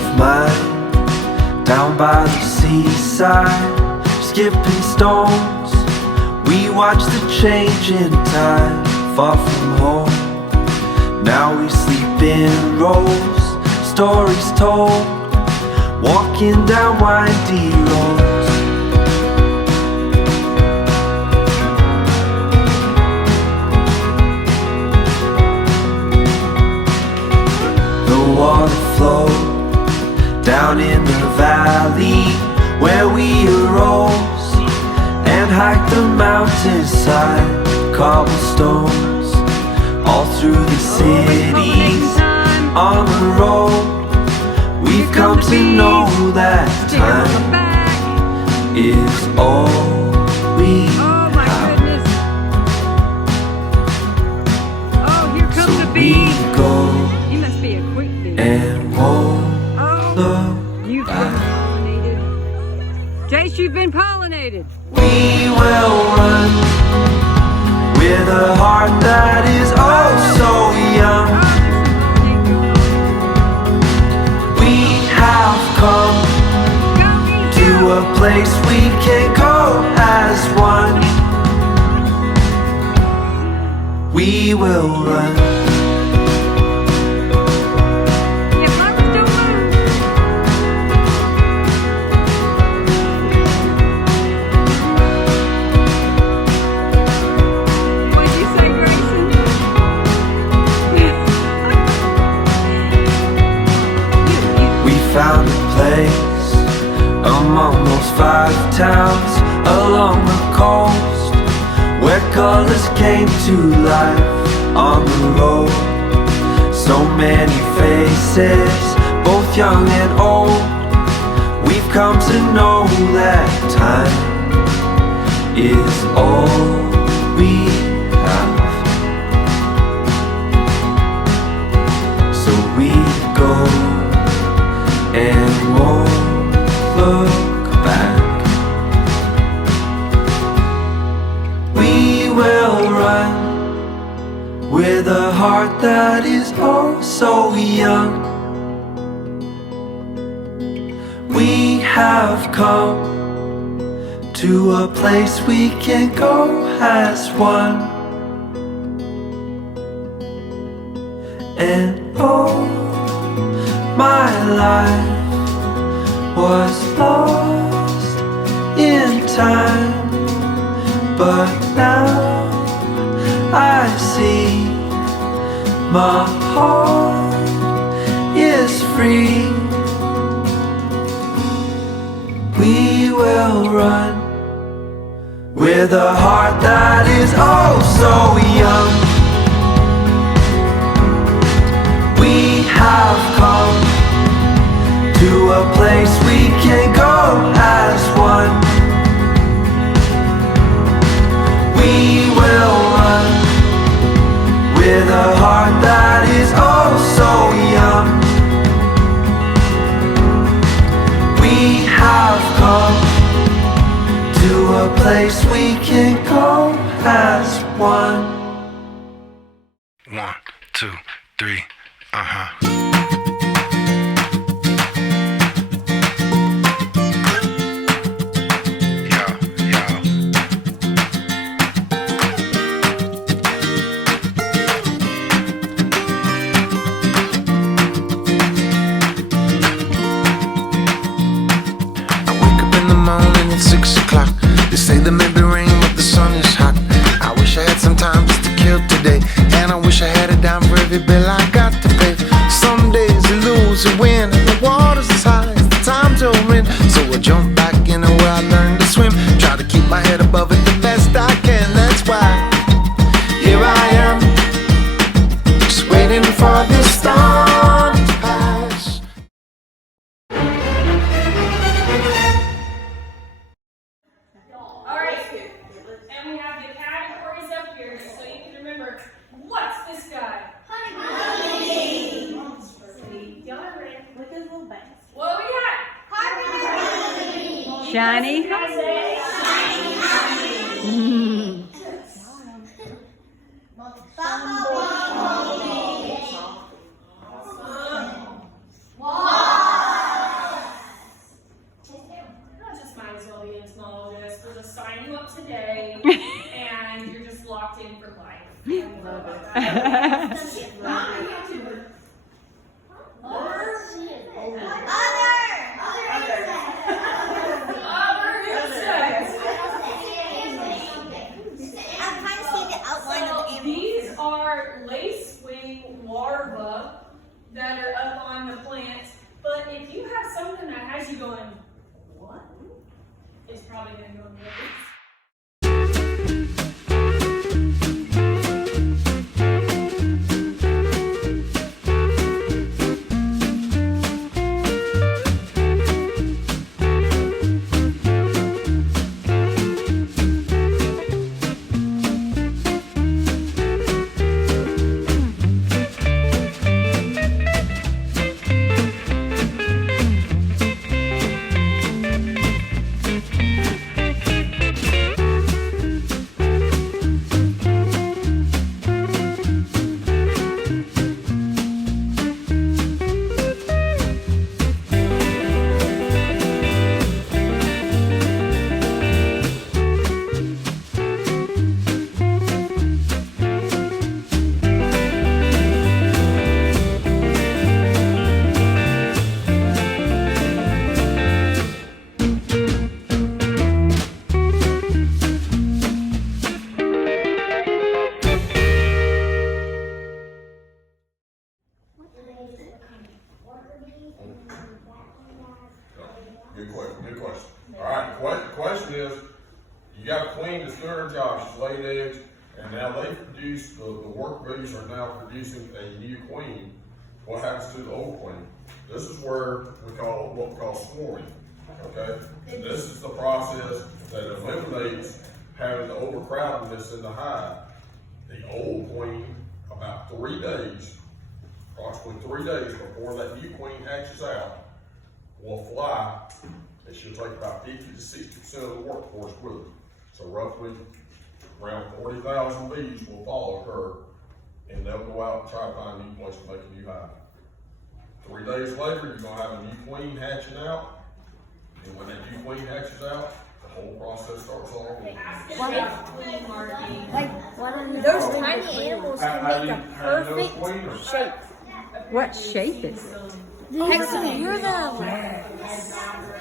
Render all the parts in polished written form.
of mine, down by the seaside, skipping stones. We watch the changing tide, far from home. Now we sleep in rows, stories told, walking down windy roads. The water flowed down in the valley where we arose, and hiked the mountainside, cobblestones, all through the cities, on the road. We've come to know that time is all we have. Oh, here comes So a bee. we go He must be a quick bee. and won't look You've been back. pollinated. Jace, you've been pollinated. We will run with a heart that is oh so young. We have come to a place we can go as one. We will run. Found a place among those 5 towns along the coast, where colors came to life on the road. So many faces, both young and old. We've come to know that time is all we have. So we go and won't look back. We will run with a heart that is oh so young. We have come to a place we can go as one. And oh, my life was lost in time, but now I see my heart is free. We will run with a heart that is oh so young. We have come to a place we can go as one. We will run with a heart that is oh so young. We have come to a place we can go as one. 1, 2, 3, At 6 o'clock, they say there may be rain, but the sun is hot. I wish I had some time just to kill today, and I wish I had a dime for every bill I got to pay. Some days you lose, you win, and the water's as high as the times you're in. So I jump back in where I learned to swim, try to keep my head above it the best I can. That's why here I am, just waiting for this storm to pass. And we have the categories up here so you can remember, what's this guy? Honey. Y'all are ready? Look at his little bangs. What do we got? Honey. Shiny. something that has you going, what? It's probably gonna go in the release. Good question. All right, the question is, you got a queen that's doing her job, she's laid eggs, and now they produce, the work bees are now producing a new queen. What happens to the old queen? This is where we call what we call swarming, okay? And this is the process that eliminates having the overcrowdedness in the hive. The old queen, about 3 days, approximately 3 days before that new queen hatches out, will fly, and she'll take about 50 to 60% of the workforce with her. So roughly around 40,000 bees will follow her, and they'll go out and try to find a new place to make a new hive. 3 days later, you're gonna have a new queen hatching out, and when that new queen hatches out, the whole process starts all over. Those tiny animals can make a perfect shape. What shape is it? Hexagon, you're the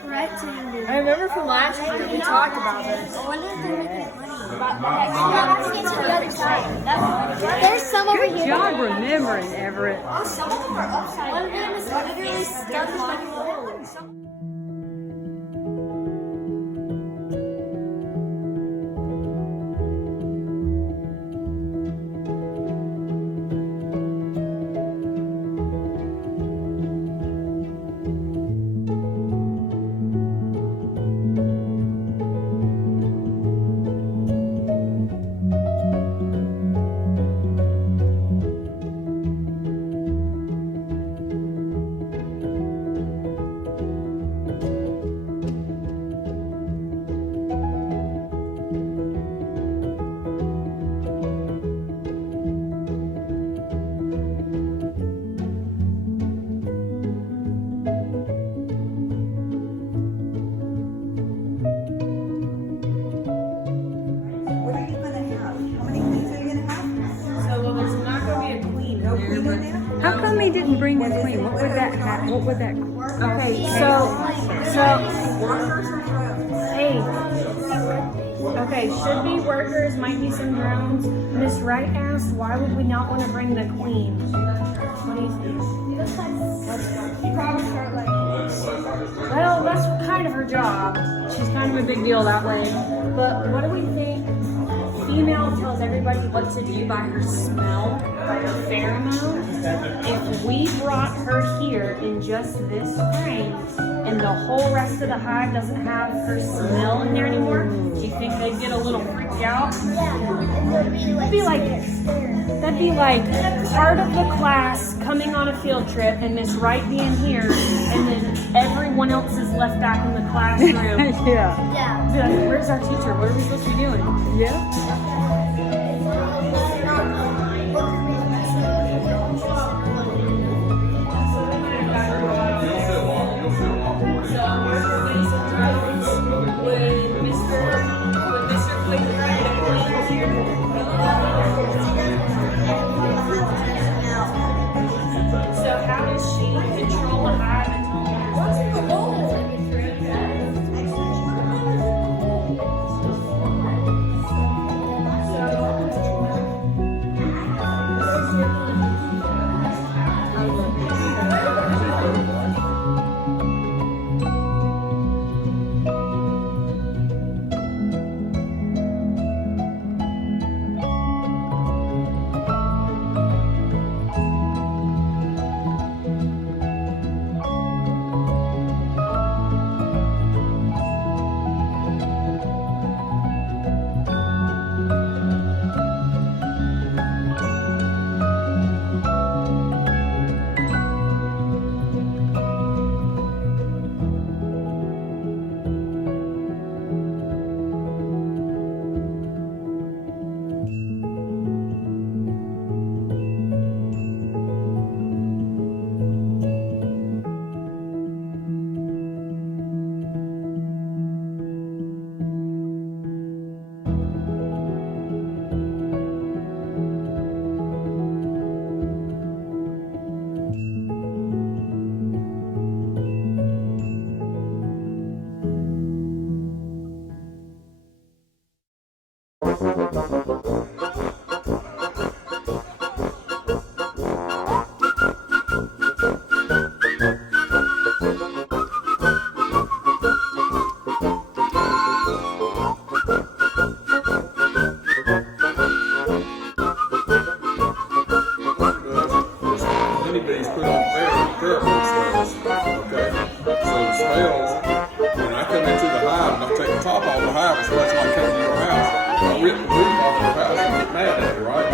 rectangle. I remember from last year we talked about this. I wonder if they're making money. It's to the other side. There's some over here. Good job remembering, Everett. Oh, some of them are upside. One of them is literally stuck like a hole. How come they didn't bring the queen? What would that have? What would that? Okay, should be workers, might be some drones. Miss Wright asked, why would we not want to bring the queen? What do you think? You probably start like. Well, that's kind of her job. She's kind of a big deal that way. But what do we think? Female tells everybody what to do by her smell, by her pheromone. If we brought her here in just this frame, and the whole rest of the hive doesn't have her smell in there anymore, do you think they'd get a little freaked out? That'd be like part of the class coming on a field trip and Miss Wright being here, and then everyone else is left back in the classroom. Yeah. Be like, where's our teacher? What are we supposed to be doing? Yeah. So how does she control the hive and what's in the bowl? Honeybees put on pheromone smells. Okay, so the smells. When I come into the hive and I take the top off the hive, it's much like coming to your house. I rip the roof off your house and get mad at you, right?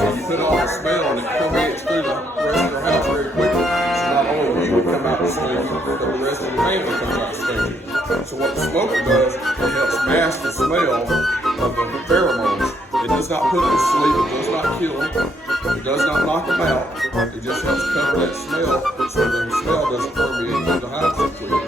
So you put on the smell and it permeates through the rest of your house very quickly. So not only you come out stinky, but the rest of your family comes out stinky. So what the smoker does, it helps mask the smell of the pheromones. It does not put them to sleep, it does not kill them, it does not knock them out. It just helps cover that smell so the smell doesn't permeate through the hive so quickly.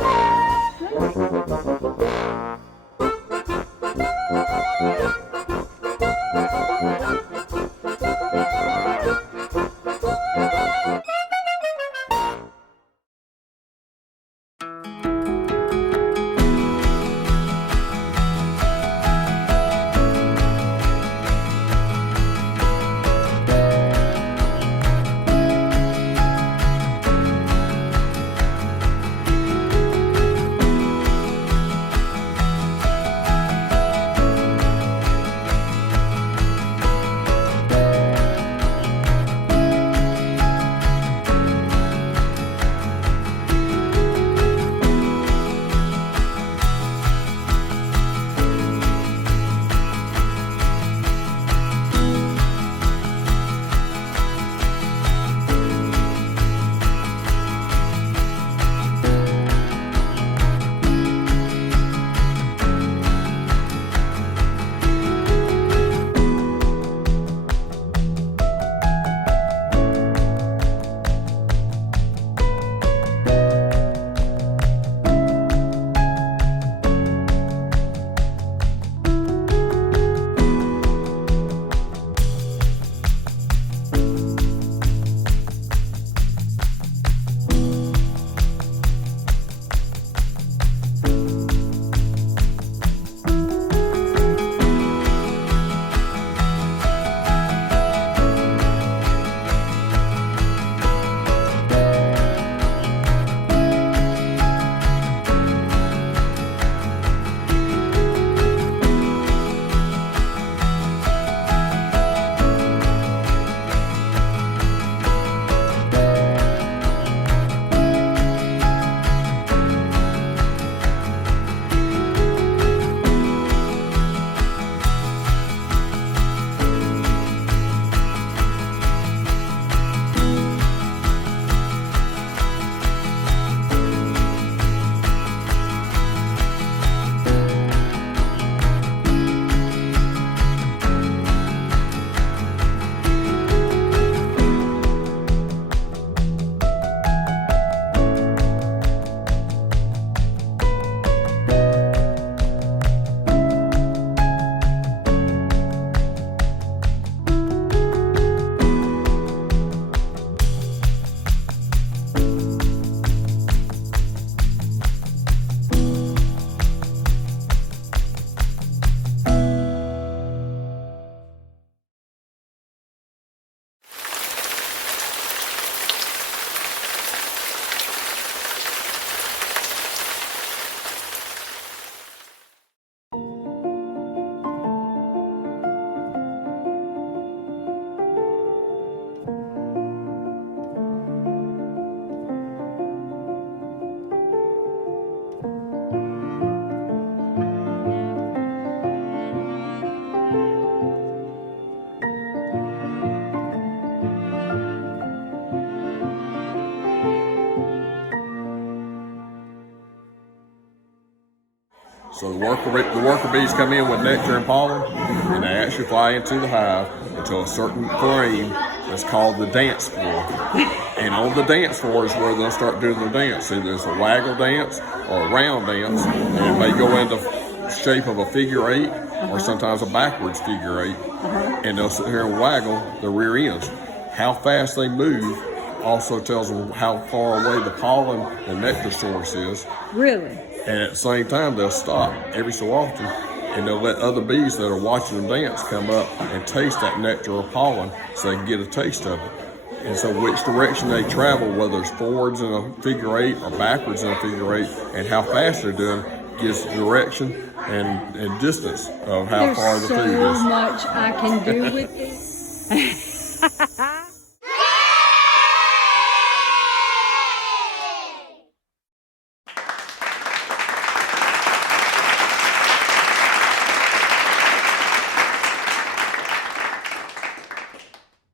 So the worker bees come in with nectar and pollen, and they actually fly into the hive until a certain frame that's called the dance floor. And on the dance floor is where they'll start doing their dance. Either it's a waggle dance or a round dance, and it may go into shape of a figure eight or sometimes a backwards figure eight. And they'll sit here and waggle their rear ends. How fast they move also tells them how far away the pollen and nectar source is. Really? And at the same time, they'll stop every so often, and they'll let other bees that are watching them dance come up and taste that nectar or pollen so they can get a taste of it. And so which direction they travel, whether it's forwards in a figure 8 or backwards in a figure 8, and how fast they're doing, gives direction and distance of how far the food is. There's so much I can do with this.